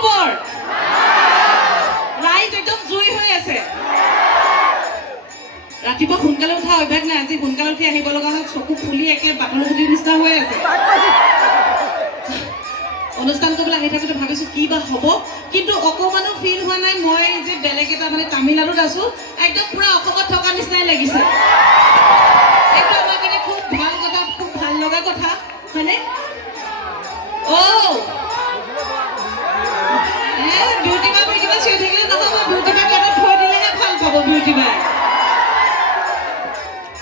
খবৰ ৰাইজ একদম জুই হৈ আছে ৰাতিপুৱা সোনকালে উঠা অভ্যাস নাই আজি সোনকালে উঠি আহিব লগা হ'ল চকু ফুলি একে বাটল গুটিৰ নিচিনা হৈ আছে অনুষ্ঠান কৰিবলৈ আহি থাকোঁতে ভাবিছোঁ কি বা হ'ব কিন্তু অকণমানো ফিল হোৱা নাই মই যে বেলেগ এটা মানে তামিলনাডুত আছোঁ একদম পুৰা অসমত থকা নিচিনাই লাগিছে এইটো আমাৰ কাৰণে খুব ভাল কথা খুব ভাল লগা কথা হয়নে বিউটিমা চিঞৰি থাকিলে নহ'ব বিউটিমাক এটা থৈ দিলেহে ভাল পাব বিউটিমাই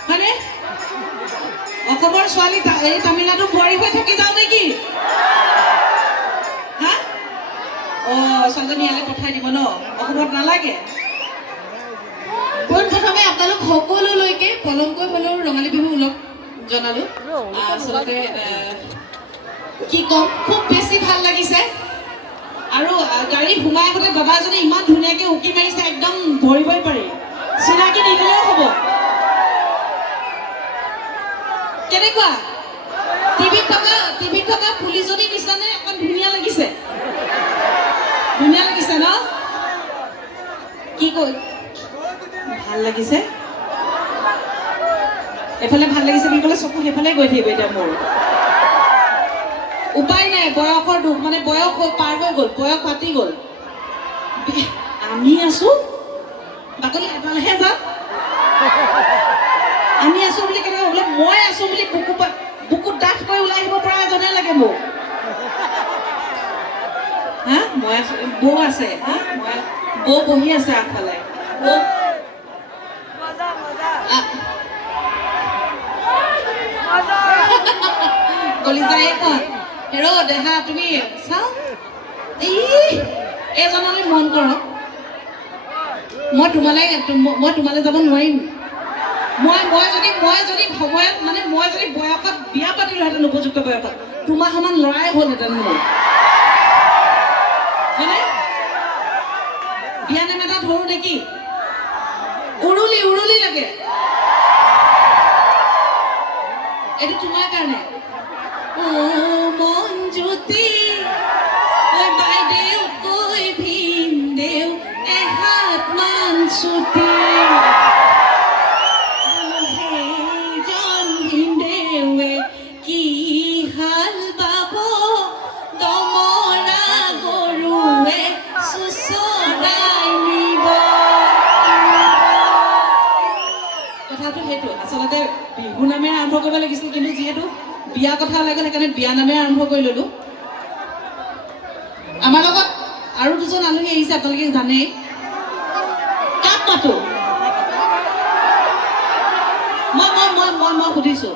হয়নে অসমৰ ছোৱালী এই তামিলনাডু বোৱাৰী হৈ থাকি যাওঁ নেকি হা ছোৱালীজনী ইয়ালৈ পঠাই দিব ন অসমত নালাগে পোনপ্ৰথমে আপোনালোক সকলোলৈকে পলমকৈ হ'লেও ৰঙালী বিহু ওলগ জনালোঁ আচলতে কি ক'ম খুব বেছি ভাল লাগিছে আৰু গাড়ী সোমাই আগতে দাদা এজনে ইমান ধুনীয়াকৈ উকি মাৰিছে একদম ধৰিবই পাৰি চিনাকি নিদিলেও হ'ব কেনেকুৱা টিভিত থকা পুলিচজনীৰ নিচিনানে অকণ ধুনীয়া লাগিছে ন কি কৈ ভাল লাগিছে এফালে ভাল লাগিছে বুলি ক'লে চকু সেইফালে গৈ থাকিব এতিয়া মোৰ উপায় নাই বয়সৰ দুখ মানে বয়স পাৰ হৈ গ'ল বয়স পাতি গ'ল আমি আছোঁ বাকলি এটালেহে যাম আমি আছোঁ বুলি কেনেকৈ বোলে মই আছোঁ বুলি বুকুত ডাঠ কৰি ওলাই আহিব পৰা এজনে লাগে মোক হা মই আছোঁ বৌ আছে হা মই বৌ বহি আছে আগফালে কলিজা এইখন হেৰ' দেহা তুমি চাওঁ এইজনলৈ মন কৰক মই তোমালৈ যাব নোৱাৰিম মই যদি সময়ত মানে মই যদি বয়সত বিয়া পাতিলোহেঁতেন উপযুক্ত বয়সত তোমাৰ সমান ল'ৰাই হ'লহেঁতেন মোৰ হয়নে বিয়া নাম এটা ধৰোঁ নেকি উৰুলি লাগে এইটো তোমাৰ কাৰণে মন জ্যোতি বাইদেউ কৈ ভীম দেউ এহাত মান ছুটি আচলতে বিহু নামেৰে আৰম্ভ কৰিব লাগিছিল কিন্তু যিহেতু বিয়া কথা ওলাই গ'ল সেইকাৰণে বিয়া নামেৰে আৰম্ভ কৰি ল'লোঁ আমাৰ লগত আৰু দুজন আলহী আহিছে আপোনালোকে জানেই কাক মাতো মই সুধিছোঁ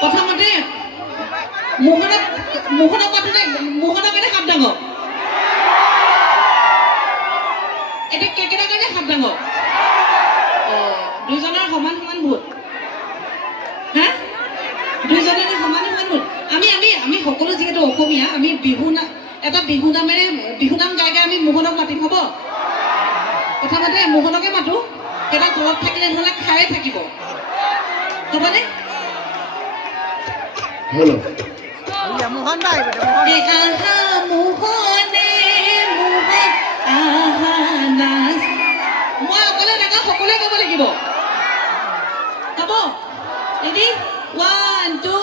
প্ৰথমতে মোহনক মাতোতে মোহনৰ কাৰণে হাত ডাঙৰ এতিয়া কেকেটাৰ কাৰণে হাত ডাঙৰ দুইজনৰ সমান ভোট হা দুইজনৰ সমান ভোট আমি সকলো যিহেতু অসমীয়া আমি এটা বিহু নাম গাই আমি মোহনক মাতিম হ'ব প্ৰথমতে মোহনকে মাতো এটা ঘৰত থাকিলে নহ'লে খায়ে থাকিব হ'বনে মই অকলে দেখা সকলোৱে ক'ব লাগিব হ'ব ৰেডি 1 2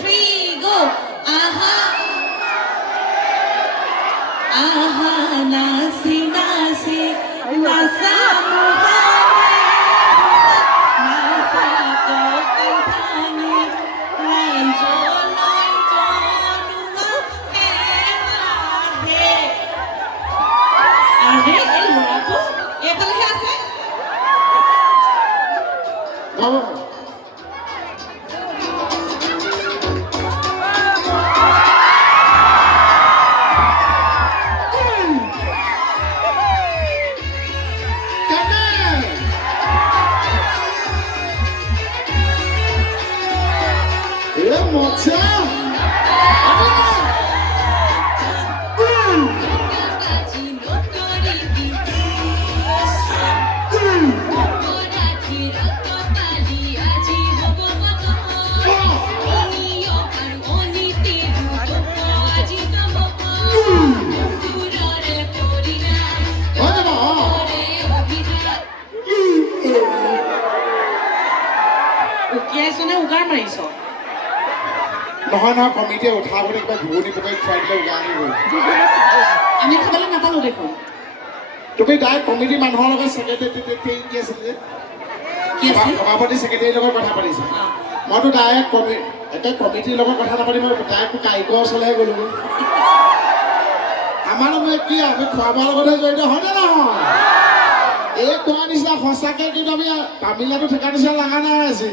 3 গো আহা আহা নাচি নাচি নাচা এইফালেহে আছে নহয় নহয় কমিটিয়ে উঠাবলৈ কিবা ঘূৰণি পকাই খুৱাই দিলে ওলাই আহি গ'ল আমি খাবলৈ নাপালোঁ দেখোন তুমি ডাইৰেক্ট কমিটি মানুহৰ লগত ছেক্ৰেটাৰী কি আছিল যে কি আছিল সভাপতি ছেক্ৰেটাৰীৰ লগত কথা পাতিছে মইতো ডাইৰেক্ট কমিটিৰ লগত কথা নাপাতি মই ডাইৰেক্ট কাৰিকৰ ওচৰলৈহে গ'লোগৈ আমাৰ মানে কি আমি খোৱা বোৱাৰ লগতহে জড়িত হয়নে নহয় এই কোৱা নিচিনা সঁচাকৈ কিন্তু আমি তামিলনাডু থকা নিচিনা লগা নাই আজি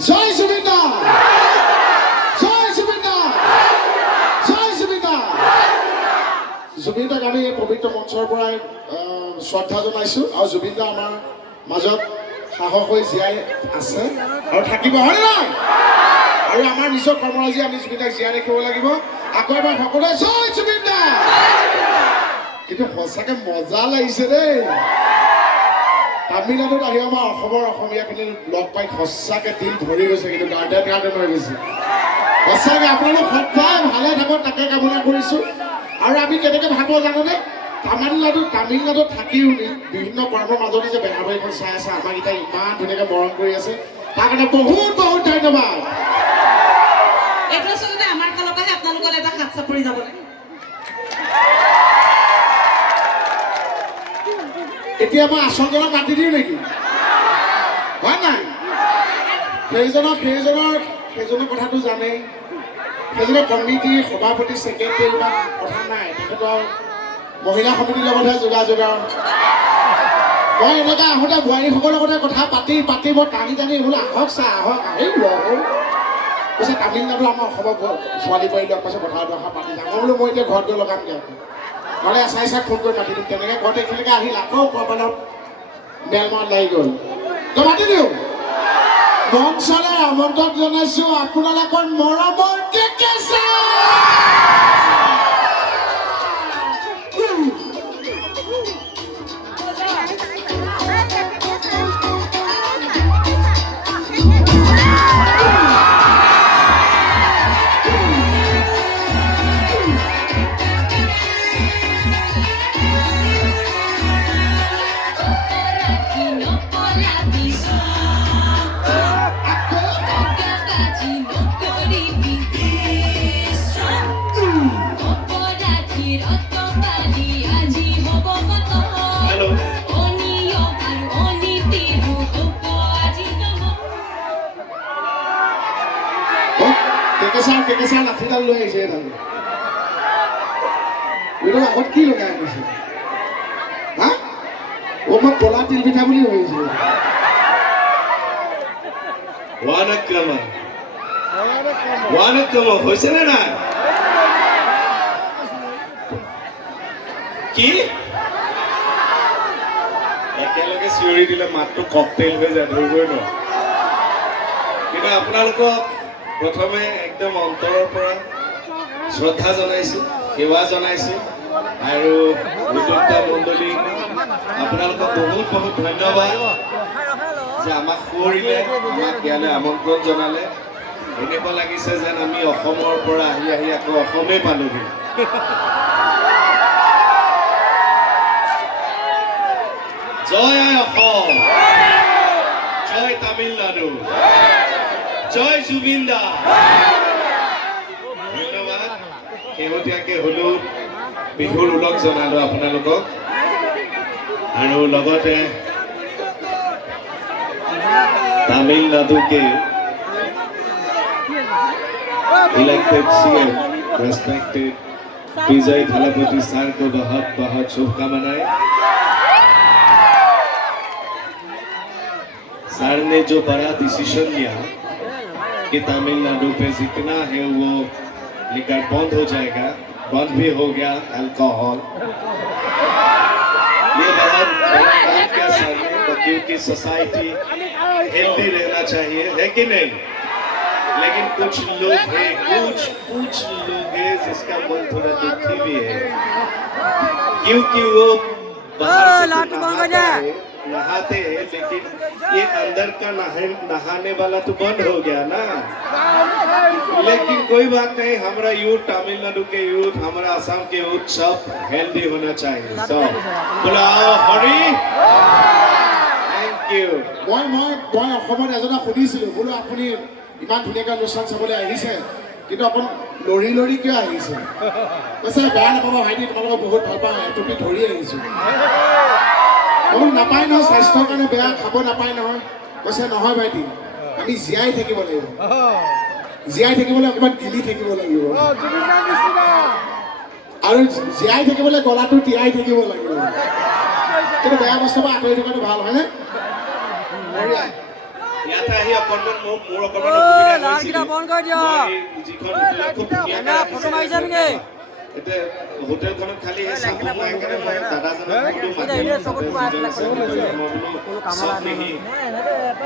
জয় জুবিন দা জয় জুবিন দা জয় জুবিন দা জুবিন দাক আমি এই পবিত্ৰ মঞ্চৰ পৰাই শ্ৰদ্ধা জনাইছোঁ আৰু জুবিন দা আমাৰ মাজত সাহস হৈ জীয়াই আছে আৰু থাকিব হয়নে নহয় আৰু আমাৰ নিজৰ কৰ্মৰাজি আমি জুবিন দাক জীয়াই ৰাখিব লাগিব আকৌ এবাৰ সকলোৱে জয় জুবিন দা কিন্তু সঁচাকৈ মজা লাগিছে দেই তামিলনাডুত আহি আমাৰ অসমৰ অসমীয়াখিনি লগ পাই সঁচাকৈ দিল ভৰি গৈছে কিন্তু গাৰ্ডেন হৈ গৈছে সঁচাকৈ আপোনালোক সদায় ভালে থাকক তাকে কামনা কৰিছোঁ আৰু আমি কেনেকৈ ভাবোঁ জানেনে তামিলনাডুত থাকিও বিভিন্ন কৰ্মৰ মাজতে যে বেহাবাৰীখন চাই আছে আমাক এতিয়া ইমান ধুনীয়াকৈ মৰম কৰি আছে তাৰ কাৰণে বহুত বহুত ধন্যবাদ এইটো আচলতে আমাৰ ফালৰ পৰাহে আপোনালোকৰ এটা হাত চাপৰি যাব লাগে এতিয়া মই আচলজনক মাতি দিওঁ নেকি হয় নাই সেইজনৰ কথাটো জানেই সেইজনৰ কমিটি সভাপতি ছেক্ৰেটাৰী ইমান কথা নাই তেখেতৰ মহিলা সমিতিৰ লগতহে যোগাযোগ মই এনেকৈ আহোঁতে বোৱাৰীসকলৰ লগতে কথা পাতি মই টানি বোলে আহক ছাৰ আহক আহিব কৈছে তামিলনাডু আমাৰ অসমৰ ছোৱালী বোৱাৰী লগ পাইছে কথা দুষাৰ পাতি যাওঁ মই বোলো মই এতিয়া ঘৰত গৈ লগামগৈ নহ'লে এচাই ফোন কৰি মাতি দিম তেনেকৈ ঘৰতে এইখিনিকে আহিল আকৌ কৰবালত মেলমাত লাগি গ'ল তই মাতি দিওঁ মঞ্চলৈ আমন্ত্ৰণ জনাইছোঁ আপোনালোকৰ মৰমৰ কেকেছা কেকেচা লাঠিডাল লৈ আহিছে এইডাল এইটো আগত কি লগাই আনিছে হা মই কলা তিল পিঠা বুলি ভাবিছিলোঁ হৈছে নে নাই কি একেলগে চিঞৰি দিলে মাতটো ককটেইল হৈ যায় ধৰিবই নোৱাৰে কিন্তু আপোনালোকক প্ৰথমে একদম অন্তৰৰ পৰা শ্ৰদ্ধা জনাইছোঁ সেৱা জনাইছোঁ আৰু উদ্যোক্তা মণ্ডলী আপোনালোকক বহুত বহুত ধন্যবাদ যে আমাক সুঁৱৰিলে আমাক ইয়ালৈ আমন্ত্ৰণ জনালে এনেকুৱা লাগিছে যেন আমি অসমৰ পৰা আহি আকৌ অসমেই পালোহি জয় অসম জয় তামিলনাডু জয় জুবিন দা ধন্যবাদ শেহতীয়াকৈ হ'লেও বিহুৰ ওলগ জনালোঁ আপোনালোকক আৰু লগতে তামিলনাডুকে इलेक्टेड सीएम रेस्पेक्टेड विजय थलापति सर को बहुत बहुत शुभकामनाएं सर ने जो बड़ा डिसीजन लिया कि तमिलनाडु पे जितना है वो लिकर बंद हो जाएगा बंद भी हो गया अल्कोहल ये बहुत बड़ा काम किया सर ने क्योंकि सोसाइटी हेल्दी रहना चाहिए है कि नहीं लेकिन कुछ लोग हैं कुछ लोग हैं जिसका मन थोड़ा दुखी भी है क्योंकि वो बाहर से नहाते हैं लेकिन ये अंदर का नहाने वाला तो बंद हो गया ना लेकिन कोई बात नहीं हमारा यूथ तमिलनाडु के यूथ हमारा असम के यूथ सब हेल्दी होना चाहिए सब बुलाओ हरी थैंक यू মই অসমত এজনক সুধিছিলোঁ বোলো আপুনি ইমান ধুনীয়াকৈ অনুষ্ঠান চাবলৈ আহিছে কিন্তু অকণ লৰি লৰি কিয় আহিছে কৈছে বেয়া নাপাব ভাইটি তোমালোকক বহুত ভাল পাওঁ এটুপি ধৰি আহিছোঁ অকণ নাপায় নহয় স্বাস্থ্যৰ কাৰণে বেয়া খাব নাপায় নহয় কৈছে নহয় ভাইটি আমি জীয়াই থাকিব লাগিব জীয়াই থাকিবলৈ অকণমান গিলি থাকিব লাগিব আৰু জীয়াই থাকিবলৈ গলাটো তিয়াই থাকিব লাগিব কিন্তু বেয়া বস্তুৰ পৰা আঁতৰি থকাটো ভাল হয়নে ইয়াত আহি অকণমান মোৰ অকণমান অসুবিধা হৈছিল এতিয়া হোটেলখনত খালি সেই চাব মই সেইকাৰণে মই দাদাজনক চব নেহি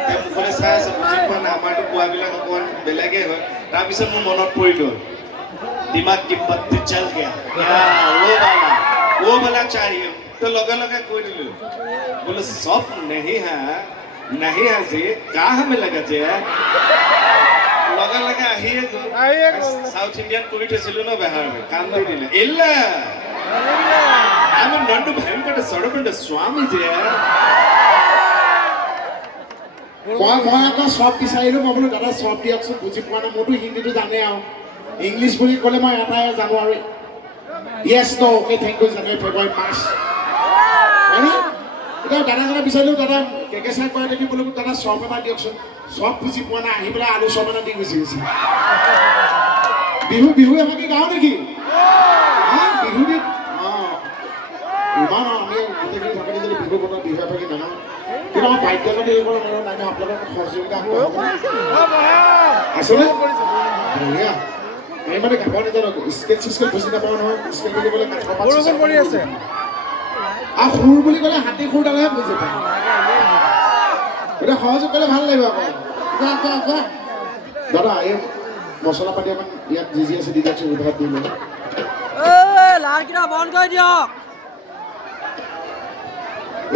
তেওঁ মুখলৈ চাই আছে বুজি পোৱা নাই আমাৰতো কোৱাবিলাক অকণমান বেলেগেই হয় তাৰপিছত মোৰ মনত পৰি গ'ল দিমাগ কি বত্তি চল গয়া वो वाला चाहिए तो लगे लगे कोई नहीं बोले सब नहीं है जी कहाँ हमें लगा जे लगे लगे আহিয়ে সাউথ ইন্ডিয়ান কৰি থৈছিলো ন বেহাৰ কাম দি দিলে ইল্ল আমি নন্দু ভয়ঙ্কৰ সড়কণ্ড স্বামী যে মই আকৌ চব বিচাৰিলোঁ মই বোলো দাদা চব দিয়কচোন বুজি পোৱা নাই মোৰতো হিন্দীটো জানে আৰু ইংলিছ বুলি ক'লে মই এটাই জানো আৰু য়েছ ন অ'কে থেংক ইউ জানুৱাৰী ফেব্ৰুৱাৰী মাৰ্চ হয়নে এতিয়া দাদাজনে বিচাৰিলোঁ দাদা কেকে চাই কয় দেখি বোলো দাদা চব এটা দিয়কচোন চব বুজি পোৱা নাই আহি পেলাই আলু চব এটা দি গুচি গৈছে বিহু এভাগি গাওঁ নেকি বিহু দি ইমান আমি গোটেইখিনি থাকি যদি বিহু বনাওঁ বিহু এভাগি নাগাওঁ কিন্তু আমাৰ বাদ্যযন্ত্ৰ এইবোৰ নাই আপোনালোকৰ সহযোগিতা আচলতে বঢ়িয়া আমি মানে গাব নাজানো স্কেল চিস্কেল বুজি নাপাওঁ নহয় স্কেল বুলি ক'লে কাঠৰ কৰি আছে আৰু সুৰ বুলি ক'লে হাতী সুৰ দালেহে বুজি পায় এতিয়া সহযোগ কৰিলে ভাল লাগিব আকৌ দাদা এই মছলা পাতি অকণ ইয়াত যি আছে দি দিয়কচোন উধাত দি লৈ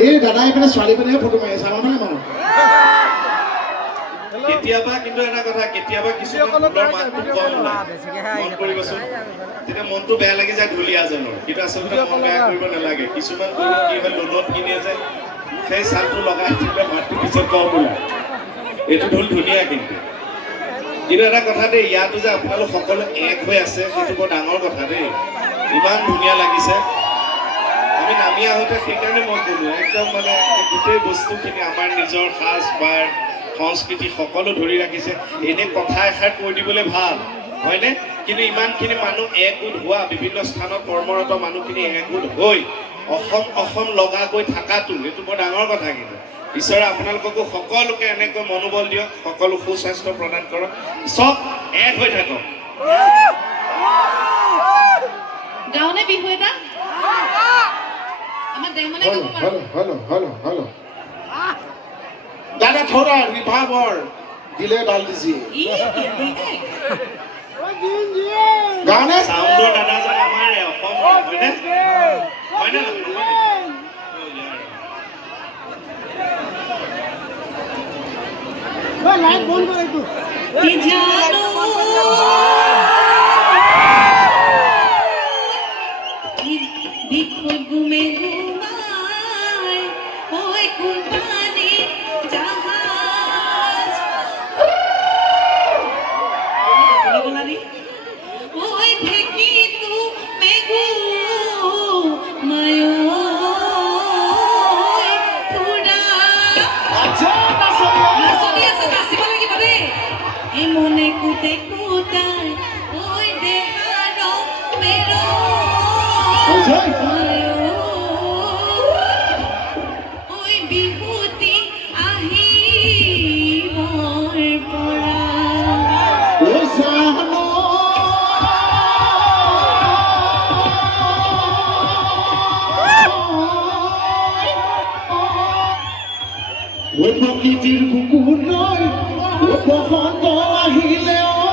এই দাদাই মানে ছোৱালী পিনেহে ফটো মাৰি আছে আমাৰ মানে মানুহ কেতিয়াবা কিন্তু এটা কথা কেতিয়াবা কিছুমান ফুলৰ মাতটো কম নাই মন কৰিবচোন তেতিয়া মনটো বেয়া লাগি যায় ঢুলীয়াজনৰ কিন্তু আচলতে মন বেয়া কৰিব নালাগে কিছুমান গৰু কি হয় লোনত কিনে যায় সেই চালটো লগাই দিলে মাতটো পিছত কম ওলায় এইটো ঢোল ধুনীয়া কিন্তু এটা কথা দেই ইয়াতো যে আপোনালোক সকলো এক হৈ আছে সেইটো বৰ ডাঙৰ কথা দেই ইমান ধুনীয়া লাগিছে আমি নামি আহোঁতে সেইকাৰণে মই ক'লো একদম মানে গোটেই বস্তুখিনি আমাৰ নিজৰ সাজ পাৰ সংস্কৃতি সকলো ধৰি ৰাখিছে এনে কথা এষাৰ কৈ দিবলৈ ভাল হয়নে কিন্তু ইমানখিনি মানুহ একগোট হোৱা বিভিন্ন স্থানত কৰ্মৰত মানুহখিনি একগোট হৈ অসম লগাকৈ থকাটো এইটো বৰ ডাঙৰ কথা কিন্তু ঈশ্বৰে আপোনালোককো সকলোকে এনেকৈ মনোবল দিয়ক সকলো সুস্বাস্থ্য প্ৰদান কৰক চব এক হৈ থাকক গাঁৱনে বিহু এটা আমাৰ দেমনে গাব हेलो दादा थोड़ा रिभाब और डिले डाल दीजिए गाने সাউন্ডৰ দাদাজন আমাৰে অসম হয়নে হয়নে লাইট বন্ধ করে একটু কি জানো দেখো ঘুমে ঘুমায় ওই কুম্পানি জাহাজ বলারি ওই দেখি তু মেঘু মায়ো থুড়া अच्छा নাচনি আছে নাচিব লাগিব দেই এই মনে কুতে কুতাই ওই দেখাৰ মেৰো ওই বিহুতি আহিবৰ পৰা ओ जानो ओ प्रकृतिर कुकुर नय ओ बसंत আহিলে ओ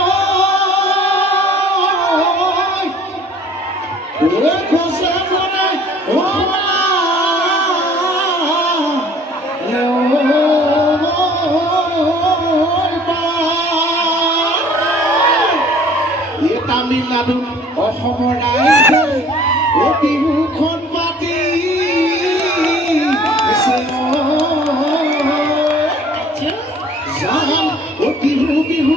খোসা মনে ও তামিলনাডু অসমৰ ৰাইজে ও বিহুখন পাতি যাম ও বিহু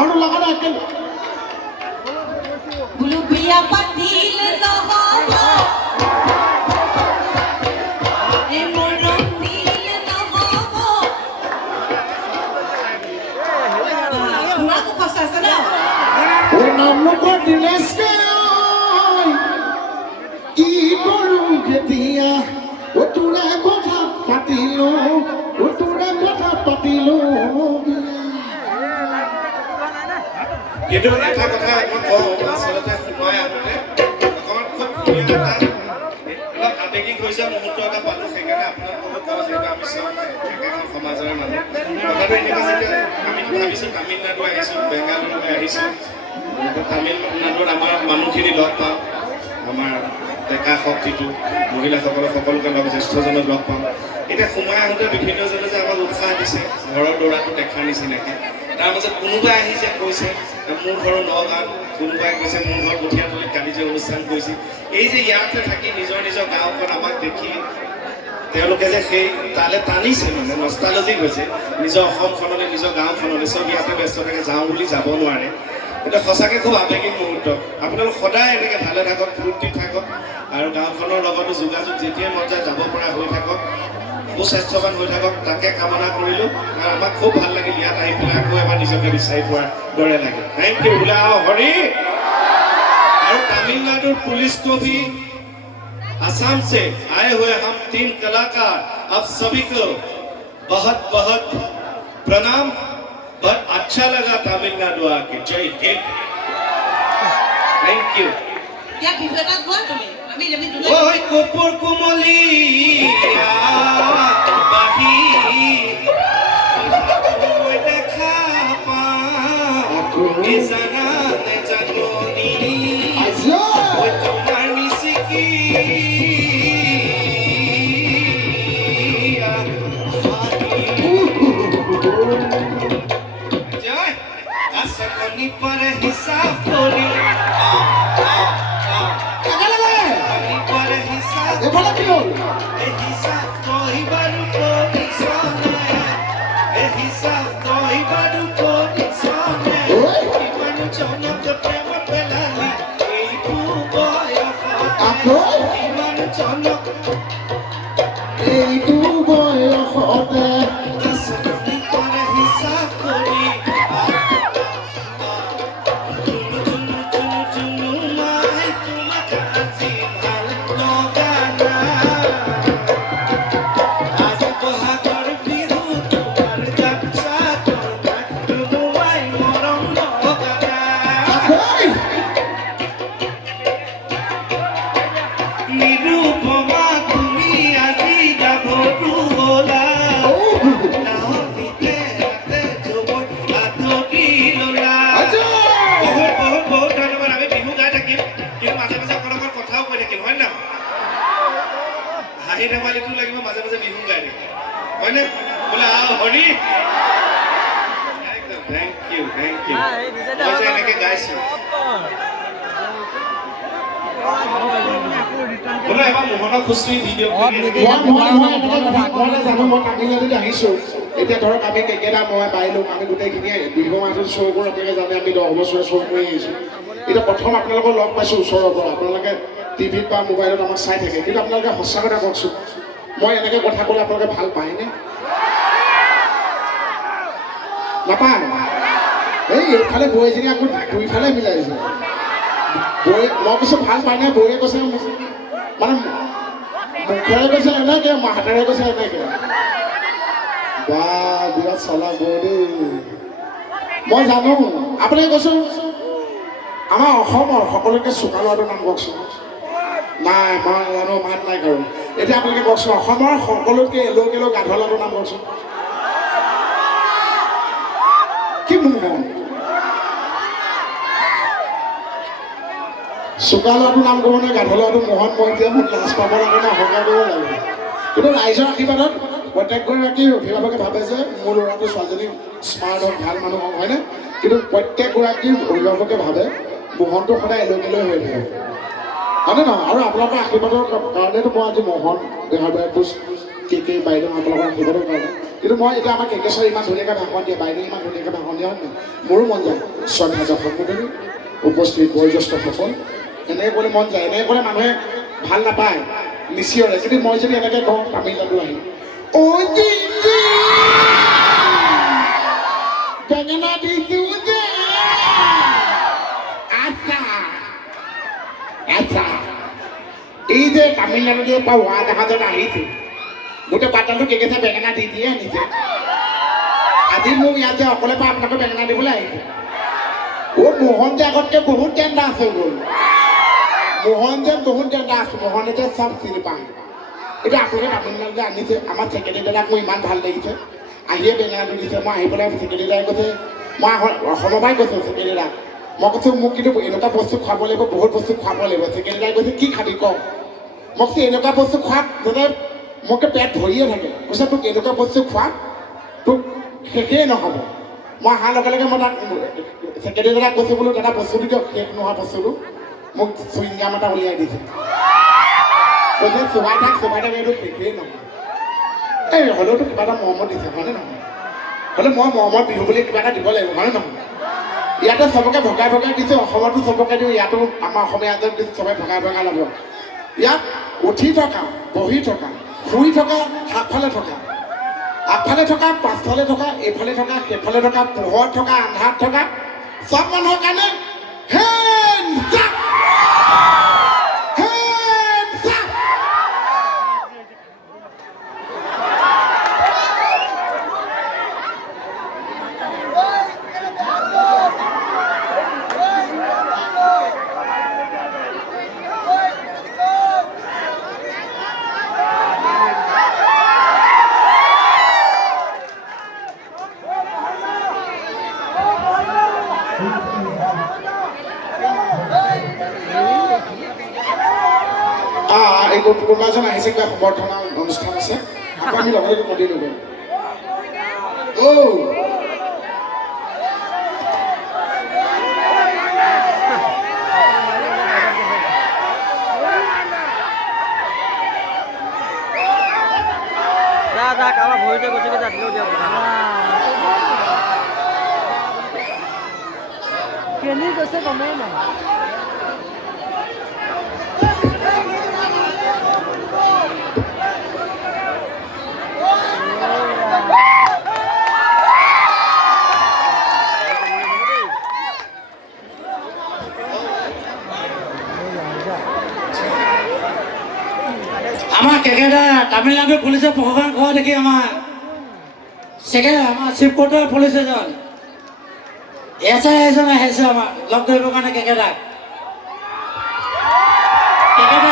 ডাঙৰটো লগা নাই একে বোলো বিয়া পাতিলে নহ'ব এই মৰম দিলে নহ'ব পুৰা কষ্ট আছে ন ওই নাম নকর দিলেশকে কি করু গেতিয়া ও তোরা কথা পাতিল ও তোরা কথা পাতিল কিন্তু এটা কথা মই কওঁ আচলতে সময় আগতে অকণমান খুব ধুনীয়া এটা অলপ আৱেগিক হৈছে মুহূৰ্ত এটা পালোঁ সেইকাৰণে আপোনাক ক'ব পাৰোঁ যিহেতু আমি চব একেখন সমাজৰে মানুহ কথাটো এনেকুৱা যেতিয়া আমিতো ভাবিছোঁ তামিলনাডু আহিছোঁ বেংগালুৰুলৈ আহিছোঁ তামিলনাডুত আমাৰ মানুহখিনি লগ পাওঁ আমাৰ ডেকা শক্তিটো মহিলাসকলক সকলোকে লগ জ্যেষ্ঠজনক লগ পাওঁ এতিয়া সোমাই আহোঁতে বিভিন্নজনে যে আমাক উৎসাহ দিছে ঘৰৰ দৌৰাটো দেখাৰ নিচিনাকৈ তাৰ মাজত কোনোবাই আহিছে কৈছে মোৰ ঘৰৰ নগাঁৱত কোনোবাই কৈছে মোৰ ঘৰ কঠীয়াতলীত কালি যে অনুষ্ঠান কৰিছিল এই যে ইয়াতে থাকি নিজৰ নিজৰ গাঁওখন আমাক দেখি তেওঁলোকে যে সেই তালৈ টানিছে মানে নষ্টালজিক হৈছে নিজৰ অসমখনলৈ নিজৰ গাঁওখনলৈ চব ইয়াতে ব্যস্ত থাকে যাওঁ বুলি যাব নোৱাৰে এটা সঁচাকৈ খুব আৱেগিক মুহূৰ্ত আপোনালোক সদায় এনেকৈ ভালে থাকক ফূৰ্তিত থাকক আৰু গাঁওখনৰ লগতো যোগাযোগ যেতিয়াই মন যায় যাব পৰা হৈ থাকক সুস্বাস্থ্যৱান হৈ থাকক তাকে কামনা কৰিলোঁ আৰু আমাক খুব ভাল লাগিল ইয়াত আহি পেলাই আকৌ এবাৰ নিজকে বিচাৰি পোৱাৰ দৰে লাগে থেংক ইউ বোলে হৰি और तमिलनाडु पुलिस को भी असम से आए हुए हम 3 कलाकार आप सभी को बहुत बहुत प्रणाम बहुत अच्छा लगा तमिलनाडु आके जय हिंद थैंक यू या बिबेटा गोवा তুমি আমি দুজন ওই কোপর কুমলিয়া বাহি ওই দেখা পা এ জানাতে জানোনি ওই তোমার মিশিকি জয় আসকনি पर हिसाब करी पर हिसाब এফালে কি হল ए हिसाब কহিবারু কমিশনে ए हिसाब কহিবারু কমিশনে ইমানু চনক প্রেম পেলালি এই আকৌ ইমানু চনক এইটো বয়সতে আসকনি पर हिसाब করি চুনু মাই তোমাকে আজি ভাল লগা আজ বহাগৰ বিহু তোমাৰ যাত্ৰা তোমাৰ তোমাই মৰম লগা আকৌ নিৰূপমা তুমি আজি গাভৰু হলা নাহনিতে হাতে যুৱক আদৰি ললা বহুত বহুত বহুত ধন্যবাদ আমি বিহু গাই থাকিম কিন্তু মাজে মাজে অকণমান কথাও কৈ থাকিম হয় না হাঁহি ধেমালিটো লাগিব মাজে মাজে বিহু গাই থাকিম হয়নে বোলে হৰি একদম থেংক ইউ মই যে এনেকৈ গাইছোঁ বোলে এবাৰ মোহনক খুচৰি ভিডিঅ' মই জানো মই তামিলনাডুত আহিছোঁ এতিয়া ধৰক আমি কেকেৰা মই বাইলোঁ আমি গোটেইখিনিয়ে বিহু মাজত শ্ব' কৰোঁ আপোনালোকে জানে আমি 10 বছৰে শ্ব' কৰি আহিছোঁ এতিয়া প্ৰথম আপোনালোকক লগ পাইছোঁ ওচৰৰ পৰা আপোনালোকে টিভিত বা মোবাইলত আমাক চাই থাকে কিন্তু আপোনালোকে সঁচা কথা কওকচোন মই এনেকৈ কথা ক'লে আপোনালোকে ভাল পায়নে নাপায় এই এইফালে বৌজনী আকৌ দুইফালে মিলাইছে বৌয়ে মই কৈছোঁ ভাল পায়নে বৌয়ে কৈছে মানে মুখেৰে কৈছে এনেকৈ হাতেৰে কৈছে এনেকৈ বা বিৰাট চলা বৌ দেই মই জানো আপুনি কৈছোঁ আমাৰ অসমৰ সকলোকে চোকা ল'ৰাটোৰ নাম কওকচোন নাই মই জানো মাত নাই কাৰো এতিয়া আপোনালোকে কওকচোন অসমৰ সকলোতকৈ এলো গাধ ল'ৰাটোৰ নাম কওকচোন কি মোহন চোকা ল'ৰাটোৰ নাম ক'ব নহয় গাধ ল'ৰাটো মোহন মই এতিয়া মোক লাজ পাব লাগে নে অহংকাৰ কৰিব লাগে কিন্তু ৰাইজৰ আশীৰ্বাদত প্ৰত্যেকগৰাকী অভিভাৱকে ভাবে যে মোৰ ল'ৰাটো ছোৱালীজনী স্মাৰ্ট হওক ভাল মানুহ হওক হয়নে কিন্তু প্ৰত্যেকগৰাকী অভিভাৱকে ভাবে মোহনটো সদায় এলগিলৈ হৈ থাকে হয়নে নহয় আৰু আপোনালোকৰ আশীৰ্বাদৰ কাৰণেতো মই আজি মোহন দেহাবাই কোচ কে বাইদেউ আপোনালোকৰ শিৱদৌল কাৰণে কিন্তু মই এতিয়া আমাৰ কেকে ছাৰ ইমান ধুনীয়াকৈ ভাষণ দিয়ে বাইদেউ ইমান ধুনীয়াকৈ ভাষণ দিয়ে হয় নহয় মোৰো মন যায় শ্ৰদ্ধাজক সন্মুখী উপস্থিত বয়োজ্যেষ্ঠসকল এনেকৈ ক'লে মন যায় এনেকৈ ক'লে মানুহে ভাল নাপায় নিচিঞৰে যদি মই যদি এনেকৈ কওঁ তামিলনাডু আহিম বেঙেনা দিছোঁ যে আচ্ছা এই যে তামিলনাডু যে পৰা জাহাজত আহিছোঁ গোটেই বাটালটো কেকেছে বেঙেনা দি দিয়ে আনিছে আজি মোক ইয়াত যে অকলে পৰা আপোনালোকে বেঙেনা দিবলৈ আহিছে মোহন যে আগতকৈ বহুত টেণ্ডাছ হৈ গ'ল মোহন যে বহুত টেণ্ডাছ মোহনে যে চব চিনি পায় এতিয়া আপোনালোকে তামিলনাডুলৈ আনিছে আমাৰ ছেক্ৰেটাৰী দাদাক মোৰ ইমান ভাল লাগিছে আহিয়ে বেঙেনাটো দিছে মই আহি পেলাই ছেক্ৰেটাৰী দাদাই কৈছে মই অসমৰ পৰাই কৈছোঁ ছেক্ৰেটাৰী দাদাক মই কৈছোঁ মোক কিন্তু এনেকুৱা বস্তু খুৱাব লাগিব বহুত বস্তু খুৱাব লাগিব ছেক্ৰেটাৰী দাদাই কৈছে কি খাবি কওঁ মই কৈছোঁ এনেকুৱা বস্তু খোৱাত যাতে মোকে পেট ভৰিয়ে থাকে কৈছে তোক এনেকুৱা বস্তু খোৱাত তোক শেষেই নহ'ব মই অহাৰ লগে লগে মই তাক ছেক্ৰেটাৰী দাদাক কৈছোঁ বোলো দাদা বস্তুটো দিয়ক শেষ নোহোৱা বস্তুটো মোক চুইংগাম এটা উলিয়াই দিছে কৈছে চুবাই থাক এইটো শেষেই নহয় এই হ'লেওতো কিবা এটা মৰমত দিছে হয়নে নহয় হ'লে মই মৰমত বিহু বুলি কিবা এটা দিব লাগিব হয়নে নহয় ইয়াতে চবকে ভগাই ভগাই দিছোঁ অসমতো চবকে দিওঁ ইয়াতো আমাৰ অসমীয়া এজন দিছোঁ চবে ভগাই ভগাই ল'ব ইয়াত উঠি থকা বহি থকা শুই থকা আগফালে থকা পাছফালে থকা এইফালে থকা সেইফালে থকা পোহৰত থকা আন্ধাৰত থকা চব মানুহৰ কাৰণে hands up! Hands up! এই কোনোবাজন আহিছে কিবা সম্বৰ্ধনা অনুষ্ঠান আছে আকৌ আমি লগে লগে মন্দিৰ ল'ব কাৰোবাৰ ভৰিতে গতিকে জাতিও দিয়ক কেনি গৈছে গমেই নাই আমার কেকেটা তামিলনাডু পুলিশে প্রশাসন করা দেখি আমার সেখানে আমার চিফ কোর্টের পুলিশ এজন এসআই এজন আহিছে আমার লগ ধৰিবৰ কাৰণে কেকেটা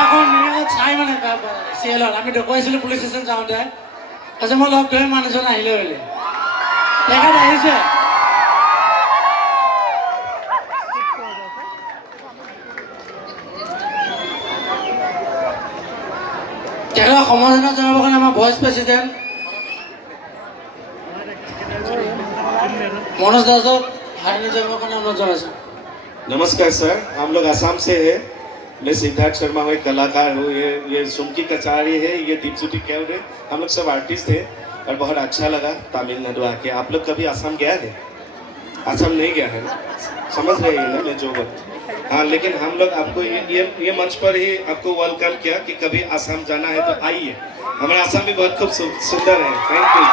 এখন চাই মানে চিএলত আমি দেখুৱাইছিলোঁ পুলিচ ষ্টেচন যাওঁতে তাৰপিছত মই লগ ধৰি মানুহজন আহিলে বুলি কেকেট আহিছে তেখেতক সম্বৰ্ধনা জনাবৰ কাৰণে আমাৰ ভাইচ প্ৰেচিডেণ্ট मनोज दासक हारने जन्म का नाम नजर नमस्कार सर, हम लोग आसाम से हैं। मैं सिद्धार्थ शर्मा हूँ, कलाकार हूँ। ये सुमकी कचारी है, ये दीपज्योति कैम्प है। हम लोग सब आर्टिस्ट हैं और बहुत अच्छा लगा तमिलनाडु आके। आप लोग कभी आसाम गया है? आसाम नहीं गया है, समझ रहे हैं ना मैं जो बात। हाँ, लेकिन हम लोग आपको ये मंच पर ही आपको वेलकम किया कि कभी आसाम जाना है तो आइए। हमारा आसाम भी बहुत खूब सुंदर है। Thank you.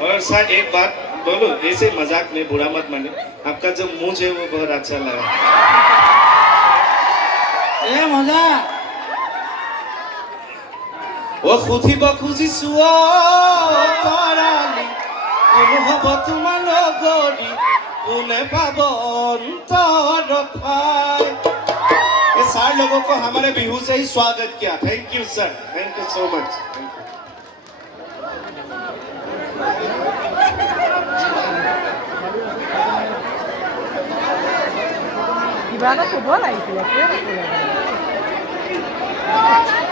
और सर एक बात बोलो, ऐसे मजाक में बुरा मत माने, आपका जो मुंह है वो बहुत अच्छा लगा। ए मजा वो खुशी बखुशी सुआ कराली অনুভৱ তোমাৰ লগৰী কোনে পাব অন্তৰঠাই। ये सारे लोगों को हमारे बिहू से ही स्वागत किया। Thank you sir, thank you so much. কিবা এটা ক'ব লাগিছিলে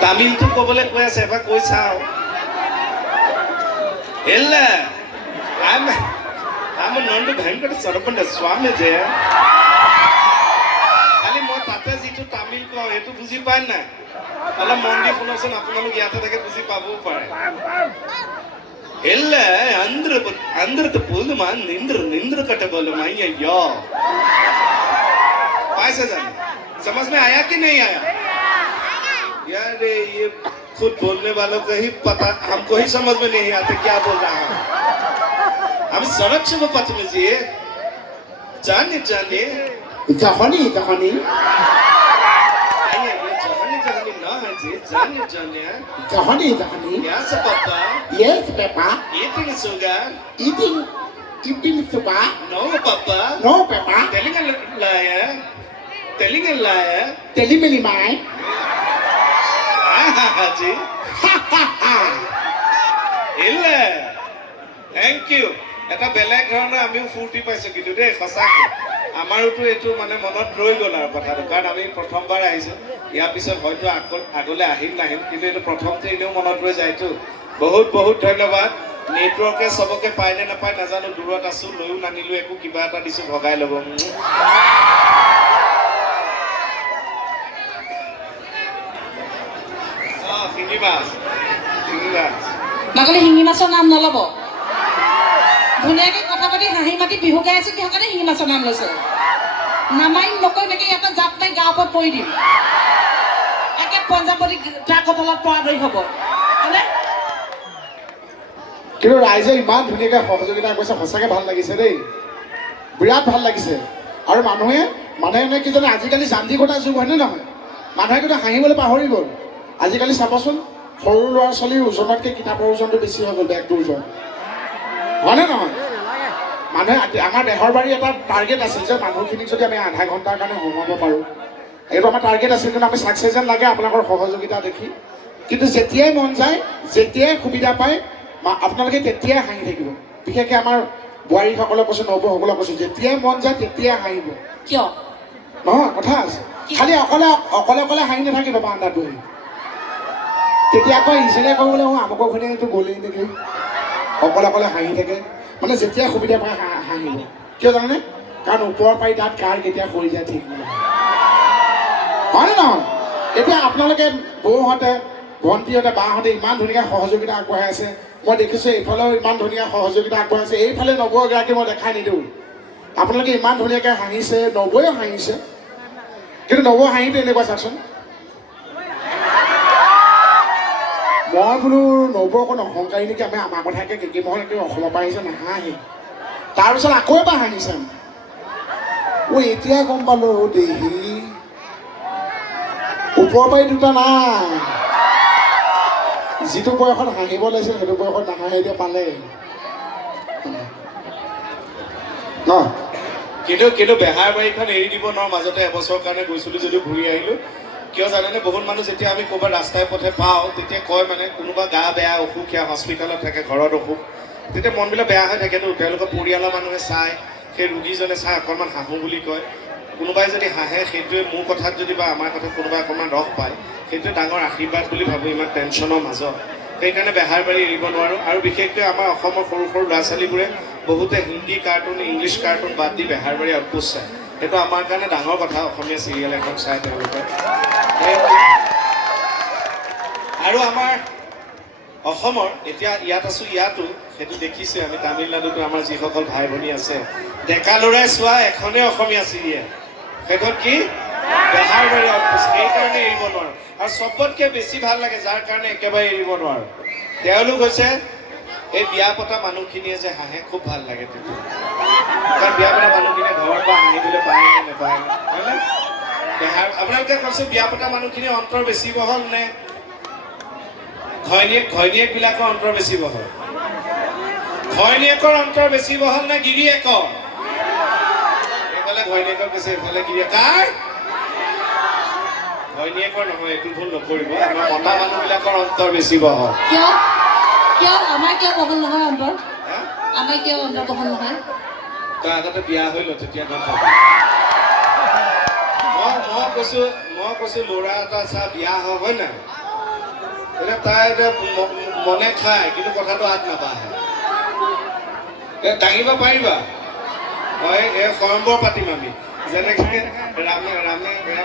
তামিলটো ক'বলৈ কৈ আছে এবাৰ কৈ চাওঁ ಇಲ್ಲ ಆಮೇಲೆ ನಂದು ಭಯಂಕರ ಸರಪಂಡ ಸ್ವಾಮಿ ಜಯ খালি মই তাতে যিটো তামিল কওঁ সেইটো বুজি পায় নাই অলপ মন দি শুনকচোন আপোনালোক ইয়াতে থাকে বুজি পাবও পাৰে ಇಲ್ಲ ಅಂದ್ರದ್ದು ಪುಲ್ಮ निंद्र कटे बोलो अय्यो पाइसे जाने समझ में आया कि नहीं आया यार ये खुद बोलने वालों को ही पता हमको ही समझ में नहीं आते क्या बोल रहा है हम सड़क से वो बदतमीजी जाने जहनी जहनी ना है जी जाने जहनी क्या सब पापा yes peppa eating sugar eating sugar no papa no peppa telling a liar telling me my जी ಇಲ್ಲ থ্যাংক ইউ এটা বেলেগ ধৰণৰ আমিও ফূৰ্তি পাইছোঁ কিন্তু দেই সঁচাকৈ আমাৰোতো এইটো মানে মনত ৰৈ গ'ল আৰু কথাটো কাৰণ আমি প্ৰথমবাৰ আহিছোঁ ইয়াৰ পিছত হয়তো আগলৈ আহিম নাহিম কিন্তু এইটো প্ৰথমতে এনেও মনত ৰৈ যায়তো বহুত বহুত ধন্যবাদ নেটৱৰ্কে চবকে পায় নে নাপায় নাজানো দূৰত আছোঁ লৈও নানিলোঁ একো কিবা এটা দিছোঁ ভগাই ল'ব শিঙি মাছ মাকলে শিঙি মাছৰ নাম নল'ব ধুনীয়াকৈ কথা পাতি হাঁহি মাতি বিহু গাই আছে কিহৰ কাৰণে শিঙি মাছৰ নাম লৈছে নামাৰিম নকৈ এনেকৈ ইয়াতে জাপ মাৰি গাঁৱৰ ওপৰত পৰি দিম একে পঞ্জাৱতী ট্ৰাকৰ তলত পৰা দৰি হ'ব হয়নে কিন্তু ৰাইজে ইমান ধুনীয়াকৈ সহযোগিতা কৰিছে সঁচাকৈ ভাল লাগিছে দেই বিৰাট ভাল লাগিছে আৰু মানুহে কি জানে আজিকালি যান্ত্ৰিকতা যুগ হয়নে নহয় মানুহে কিন্তু হাঁহিবলৈ পাহৰি গ'ল আজিকালি চাবচোন সৰু ল'ৰা ছোৱালীৰ ওজনতকৈ কিতাপৰ ওজনটো বেছি হৈ গ'ল বেগটোৰ ওজন হয়নে নহয় মানুহে আমাৰ দেহৰবাৰী এটা টাৰ্গেট আছিল যে মানুহখিনিক যদি আমি আধা ঘণ্টাৰ কাৰণে হহুৱাব পাৰোঁ এইটো আমাৰ টাৰ্গেট আছিল কিন্তু আমি ছাকচেছ যেন লাগে আপোনালোকৰ সহযোগিতা দেখি কিন্তু যেতিয়াই মন যায় যেতিয়াই সুবিধা পায় আপোনালোকে তেতিয়াই হাঁহি থাকিব বিশেষকৈ আমাৰ বোৱাৰীসকলক কৈছোঁ নবৌসকলক কৈছোঁ যেতিয়াই মন যায় তেতিয়াই হাঁহিব কিয় নহয় কথা আছে খালি অকলে হাঁহি নাথাকিব বাৰান্দাত বহি তেতিয়া আকৌ ইজনে ক'বলৈ আমুকৰ ঘনীয়েটো গ'লেই নেকি অকলে হাঁহি থাকে মানে যেতিয়াই সুবিধা পায় হাঁহিব কিয় জানেনে কাৰণ ওপৰৰ পাৰি তাত কাৰ কেতিয়া সৰি যায় ঠিক নাই হয়নে নহয় এতিয়া আপোনালোকে বৌহঁতে ভণ্টিহঁতে বাহঁতে ইমান ধুনীয়াকৈ সহযোগিতা আগবঢ়াই আছে মই দেখিছোঁ এইফালেও ইমান ধুনীয়া সহযোগিতা আগবঢ়াই আছে এইফালে নবৌ এগৰাকী মই দেখাই নিদিওঁ আপোনালোকে ইমান ধুনীয়াকৈ হাঁহিছে নবৌয়েও হাঁহিছে কিন্তু নবৌ হাঁহিটো এনেকুৱা চাওকচোন মই বোলো নবৌ অকণ অহংকাৰী নেকি আমি আমাৰ কথাকে কেকিমহল একে অসমৰ পৰা আহিছে নাহাঁহি তাৰপিছত আকৌ এবাৰ হাঁহিছে এতিয়া গম পালোঁ দেহি ওপৰৰ পাৰি দুটা নাই যিটো বয়সত হাঁহিব লাগিছিল সেইটো বয়সত নাহাঁহি এতিয়া পালে ন কিন্তু বেহাৰবাৰীখন এৰি দিব নোৱাৰোঁ মাজতে এবছৰৰ কাৰণে গৈছিলোঁ যদিও ঘূৰি আহিলোঁ কিয় জানেনে বহুত মানুহ যেতিয়া আমি ক'ৰবাত ৰাস্তাই পথে পাওঁ তেতিয়া কয় মানে কোনোবা গা বেয়া অসুখীয়া হস্পিটেলত থাকে ঘৰত অসুখ তেতিয়া মনবিলাক বেয়া হৈ থাকেতো তেওঁলোকৰ পৰিয়ালৰ মানুহে চায় সেই ৰোগীজনে চাই অকণমান হাঁহোঁ বুলি কয় কোনোবাই যদি হাঁহে সেইটোৱে মোৰ কথাত যদি বা আমাৰ কথাত কোনোবাই অকণমান ৰস পায় সেইটোৱে ডাঙৰ আশীৰ্বাদ বুলি ভাবোঁ ইমান টেনশ্যনৰ মাজত সেইকাৰণে বেহাৰবাৰী এৰিব নোৱাৰোঁ আৰু বিশেষকৈ আমাৰ অসমৰ সৰু সৰু ল'ৰা ছোৱালীবোৰে বহুতে হিন্দী কাৰ্টুন ইংলিছ কাৰ্টুন বাদ দি বেহাৰবাৰী আউটপোষ্ট চায় সেইটো আমাৰ কাৰণে ডাঙৰ কথা অসমীয়া চিৰিয়েল এখন চাই তেওঁলোকে আৰু আমাৰ অসমৰ এতিয়া ইয়াত আছোঁ ইয়াতো সেইটো দেখিছে আমি তামিলনাডুতো আমাৰ যিসকল ভাই ভনী আছে ডেকা ল'ৰাই চোৱা এখনেই অসমীয়া চিৰিয়েল সেইখন কি বেহাৰবাৰী আউটপোষ্ট সেইকাৰণে এৰিব নোৱাৰোঁ আৰু চবতকৈ বেছি ভাল লাগে যাৰ কাৰণে একেবাৰে এৰিব নোৱাৰোঁ তেওঁলোক হৈছে এই বিয়া পতা মানুহখিনিয়ে যে হাঁহে খুব ভাল লাগে তেতিয়া কাৰণ বিয়া পতা মানুহখিনিয়ে ঘৰৰ পৰা হাঁহিবলৈ পায় নে নাপায় হয়নে আপোনালোকে কৈছে বিয়া পতা মানুহখিনিৰ অন্তৰ বেছি বহল নে ঘৈণীয়েকবিলাকৰ অন্তৰ বেছি বহল ঘৈণীয়েকৰ অন্তৰ বেছি বহল নে গিৰিয়েকৰ এইফালে ঘৈণীয়েকৰ কৈছে এইফালে গিৰিয়েক কাৰ ঘৈণীয়েকৰ নহয় এইটো ভুল নকৰিব আমাৰ মতা মানুহবিলাকৰ অন্তৰ বেছি বহল কিয় আমাৰ কিয় বহল নহয় অন্তৰ আমাৰ কিয় অন্তৰ বহল নহয় তই আগতে বিয়া হৈ ল তেতিয়া গম পাবি মই কৈছোঁ ল'ৰা এটা চা বিয়া হয় নাই এতিয়া তাই এতিয়া মনে খায় কিন্তু কথাটো আগ নাবাঢ়ে দাঙিব পাৰিবা হয় এই স্বয়ম্বৰ পাতিম আমি যেনেকৈ ৰামে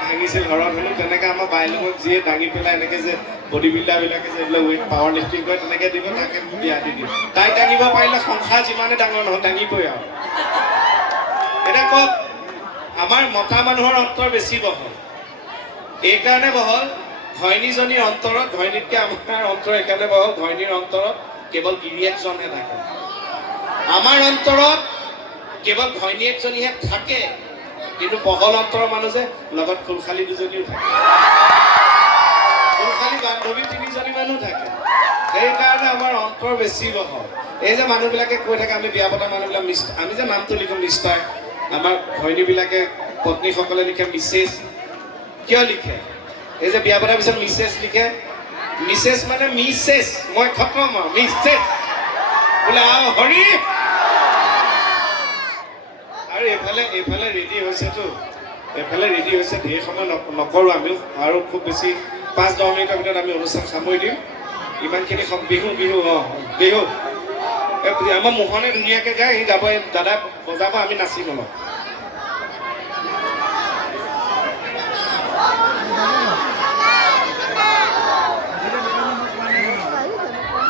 ভাঙিছিল ঘৰত হ'লেও তেনেকৈ আমাৰ বাইলঙক যিয়ে দাঙি পেলাই এনেকৈ যে বডি বিল্ডাৰবিলাকে যে এইবিলাক ৱেইট পাৱাৰ লিফ্টিং কৰে তেনেকৈ দিব তাকে বিয়া দি দিম তাই দাঙিব পাৰিলে সংসাৰ যিমানে ডাঙৰ নহয় দাঙিবই আৰু এতিয়া কওক আমাৰ মতা মানুহৰ অন্তৰ বেছি বহল এইকাৰণে বহল ঘৈণীজনীৰ অন্তৰত ঘৈণীতকৈ আমাৰ অন্তৰ এইকাৰণে বহল ঘৈণীৰ অন্তৰত কেৱল গিৰিয়েকজনহে থাকে আমাৰ অন্তৰত কেৱল ঘৈণীয়েকজনীহে থাকে কিন্তু বহল অন্তৰৰ মানুহ যে লগত ফুলখালী দুজনীও থাকে ফুলখালী বান্ধৱী 3জনী মানুহ থাকে সেইকাৰণে আমাৰ অন্তৰ বেছি বহল এই যে মানুহবিলাকে কৈ থাকে আমি বিয়া পতা মানুহবিলাক আমি যে নামটো লিখোঁ মিষ্টাৰ আমাৰ ঘৈণীবিলাকে পত্নীসকলে লিখে মিছেছ কিয় লিখে এই যে বিয়া পতাৰ পিছত মিছেছ লিখে মিছেছ মানে মিছেছ মই খতম আৰু মিছেছ বোলে আও হৰি আৰু এইফালে ৰেডি হৈছেতো এইফালে ৰেডি হৈছে ঢেৰ সময় নকৰোঁ আমিও আৰু খুব বেছি 5-10 মিনিটৰ ভিতৰত আমি অনুষ্ঠান সামৰি দিম ইমানখিনি বিহু বিহু আমাৰ মোহনে ধুনীয়াকৈ গায় সি গাব দাদা বজাব আমি নাচিম অলপ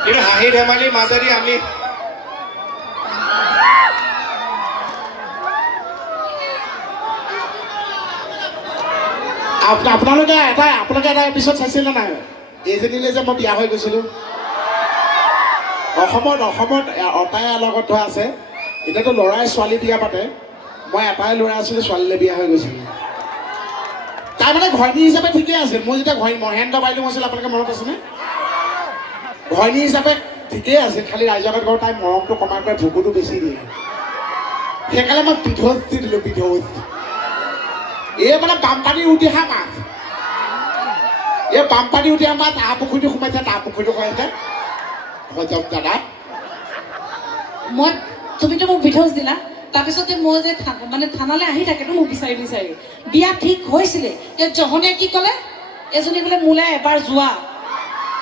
কিন্তু হাঁহি ধেমালিৰ মাজেদি আমি আপোনালোকে এটা এপিছ'ড চাইছিলে নাই এইজনীলৈ যে মই বিয়া হৈ গৈছিলোঁ অসমত অটাই লগত ধৰা আছে এতিয়াতো ল'ৰাই ছোৱালী বিয়া পাতে মই এটাই ল'ৰা আছিলোঁ ছোৱালীলৈ বিয়া হৈ গৈছিলোঁ তাই মানে ঘৈণী হিচাপে ঠিকেই আছিল মোৰ যেতিয়া মহেন্দ্ৰ বাইলুং আছিল আপোনালোকে মনত আছেনে ঘৈণী হিচাপে ঠিকেই আছিল খালি ৰাইজৰ ঘৰত তাই মৰমটো কমাই পেলাই ভোকুটো বেছি দিয়ে সেইকাৰণে মই বিধোজ দি দিলোঁ বিধোজ এই মানে বানপানী উঠি অহা মাছ এই বানপানী উঠি অহা মাছ আহ পুখুৰীটো সোমাইছে তাৰ পুখুৰীটো সোমাইছে যাওক দাদা তুমিতো মোক বিধজ দিলা তাৰপিছতে মই যে মানে থানালৈ আহি থাকেতো মোক বিচাৰি বিয়া ঠিক হৈছিলে জহনীয়ে কি ক'লে এজনী বোলে মোলৈ এবাৰ যোৱা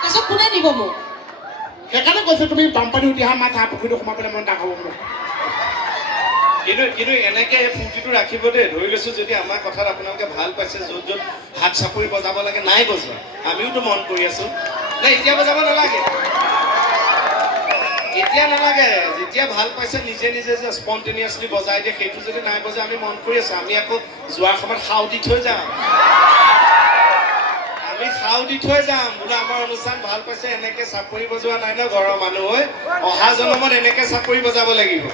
তাৰপিছত কোনে নিব মোক সেইকাৰণে কৈছে তুমি বানপানী উঠি অহা মাছ আহ পুখুৰীটো সোমাই পেলাই মই ডাঙৰ হ'ব কিন্তু এনেকে এই ফূৰ্তিটো ৰাখিব দেই ধৰি লৈছোঁ যদি আমাৰ কথাত আপোনালোকে ভাল পাইছে য'ত হাত চাপৰি বজাব লাগে নাই বজোৱা আমিওতো মন কৰি আছোঁ নাই এতিয়া বজাব নালাগে এতিয়া নালাগে যেতিয়া ভাল পাইছে নিজে যে স্পণ্টেনিয়াছলি বজাই দিয়ে সেইটো যদি নাই বজাই আমি মন কৰি আছোঁ আমি আকৌ যোৱাৰ সময়ত সাও দি থৈ যাম বোলে আমাৰ অনুষ্ঠান ভাল পাইছে এনেকে চাপৰি বজোৱা নাই ন ঘৰৰ মানুহ হৈ অহা জন্মত এনেকে চাপৰি বজাব লাগিব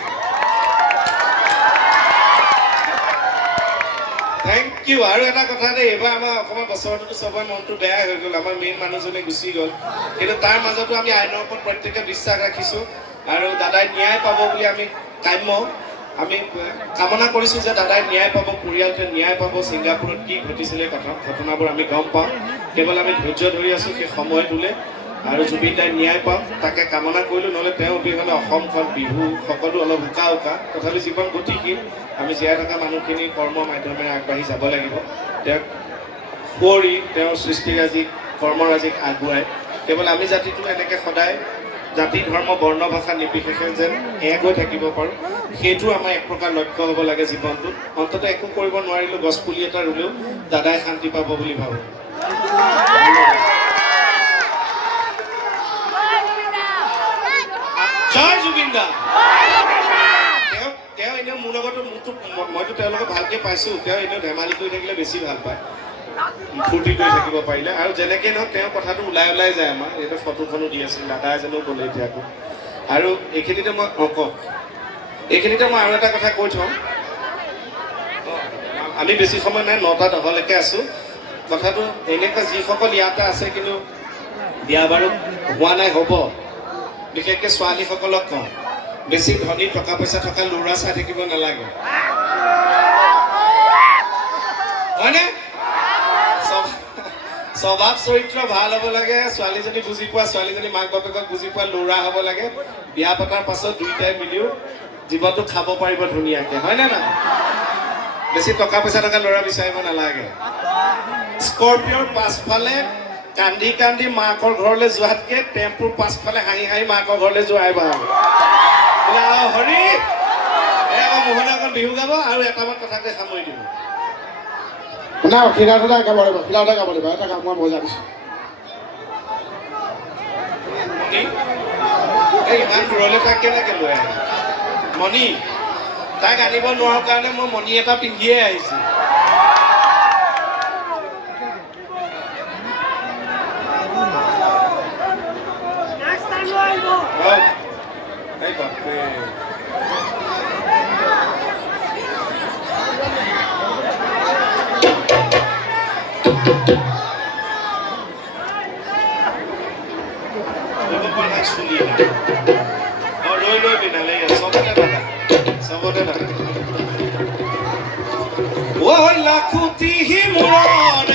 থেংক ইউ আৰু এটা কথা দেই এইবাৰ আমাৰ অসমৰ বছৰটোতো চবৰে মনটো বেয়া হৈ গ'ল আমাৰ মেইন মানুহজনে গুচি গ'ল কিন্তু তাৰ মাজতো আমি আইনৰ ওপৰত প্ৰত্যেকে বিশ্বাস ৰাখিছোঁ আৰু দাদাই ন্যায় পাব বুলি আমি কাম্য আমি কামনা কৰিছোঁ যে দাদাই ন্যায় পাব পৰিয়ালটোৱে ন্যায় পাব ছিংগাপুৰত কি ঘটিছিলে ঘটনাবোৰ আমি গম পাওঁ কেৱল আমি ধৈৰ্য ধৰি আছোঁ সেই সময়টোলৈ আৰু জুবিন দাই ন্যায় পাওক তাকে কামনা কৰিলোঁ নহ'লে তেওঁ অবিহনে অসমখন বিহু সকলো অলপ উকা তথাপি জীৱন গতিশীল আমি জীয়াই থকা মানুহখিনি কৰ্মৰ মাধ্যমেৰে আগবাঢ়ি যাব লাগিব তেওঁক সুঁৱৰি তেওঁৰ সৃষ্টিৰাজিক কৰ্মৰাজিক আগুৱাই কেৱল আমি জাতিটো এনেকৈ সদায় জাতি ধৰ্ম বৰ্ণ ভাষা নিৰ্বিশেষে যেন এক হৈ থাকিব পাৰোঁ সেইটো আমাৰ এক প্ৰকাৰ লক্ষ্য হ'ব লাগে জীৱনটোত অন্ততঃ একো কৰিব নোৱাৰিলেও গছপুলি এটা ৰুলেও দাদাই শান্তি পাব বুলি ভাবোঁ জয় জুবিন দা তেওঁ এনেও মোৰ লগতো মইতো তেওঁৰ লগত ভালকৈ পাইছোঁ তেওঁ এনেও ধেমালি কৰি থাকিলে বেছি ভাল পায় ফূৰ্তি কৰি থাকিব পাৰিলে আৰু যেনেকৈ নহওক তেওঁ কথাটো ওলাই যায় আমাৰ এইটো ফটোখনো দি আছিল দাদা এজনেও ক'লে এতিয়া আকৌ আৰু এইখিনিতে মই আৰু এটা কথা কৈ থওঁ আমি বেছি সময় নাই 9:10লৈকে আছোঁ কথাটো এনেকুৱা যিসকল ইয়াতে আছে কিন্তু বিয়া বাৰু হোৱা নাই হ'ব বিশেষকৈ ছোৱালীসকলক কওঁ বেছি ধনী টকা পইচা থকা ল'ৰা চাই থাকিব নালাগে হয়নে স্বভাৱ চৰিত্ৰ ভাল হ'ব লাগে ছোৱালীজনী বুজি পোৱা ছোৱালীজনী মাক বাপেকক বুজি পোৱা ল'ৰা হ'ব লাগে বিয়া পতাৰ পাছত দুয়োটাই মিলিও জীৱনটো খাব পাৰিব ধুনীয়াকৈ হয়নে নহয় বেছি টকা পইচা থকা ল'ৰা বিচাৰিব নালাগে স্কৰপিঅ'ৰ পাছফালে কান্দি কান্দি মাকৰ ঘৰলৈ যোৱাতকে টেম্পুৰ পাছফালে হাঁহি হাঁহি মাকৰ ঘৰলৈ যোৱাই ভাল বোলে আৰু হৰি এই আকৌ মোহনে অকণ বিহু গাব আৰু এটামান কথাকে সামৰি দিব শুনা খিলাটোতে গাব লাগিব খিলাটোতে গাব লাগিব এটা গান মই বজাই দিছোঁ মণি এই ইমান দূৰলৈ তাক কেনেকৈ লৈ আহে মণি তাক আনিব নোৱাৰো কাৰণে মই মণি এটা পিন্ধিয়ে আহিছোঁ এই বাপৰে লৈ পিন্ধালে চবতে দাদা চবতে দাদা ঐ লাখুটি মূৰত